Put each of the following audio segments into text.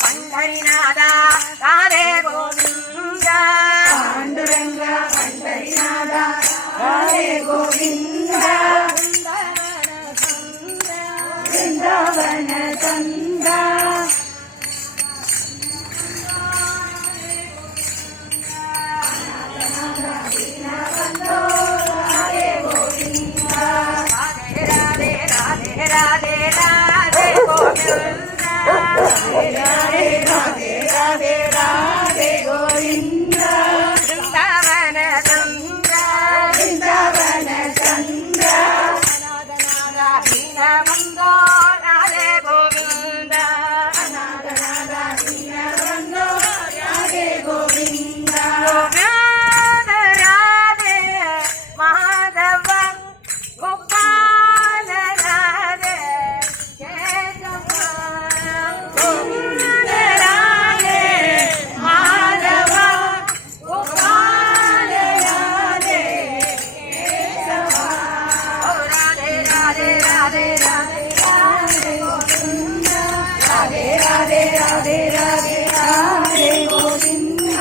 पंढरीनाथ राधे गोविंद पांडुरंग पंढरीनाथ राधे गोविंद वृंदावन चंद्र राधे गोविंद राधे राधे राधे राधे राधे गोविंद राधे राधे राधे राधे गोविंद वृंदावन चंद्र वृंदावन चंद्र दीन बंधो राधे गोविंद दीन बंधो राधे गोविंद राधे माधव गोपाल राधे राधे राधे राधे राधे गोविंद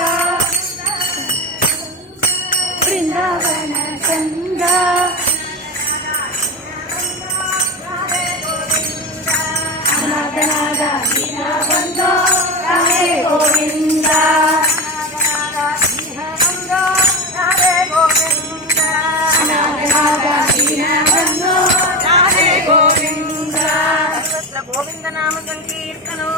वृंदावन चंद्र अनाथ दीन बंधो राधे गोविंद राधे गोविंद अनाथ दीन बंधो राधे गोविंद गोविंद नाम संकीर्तनो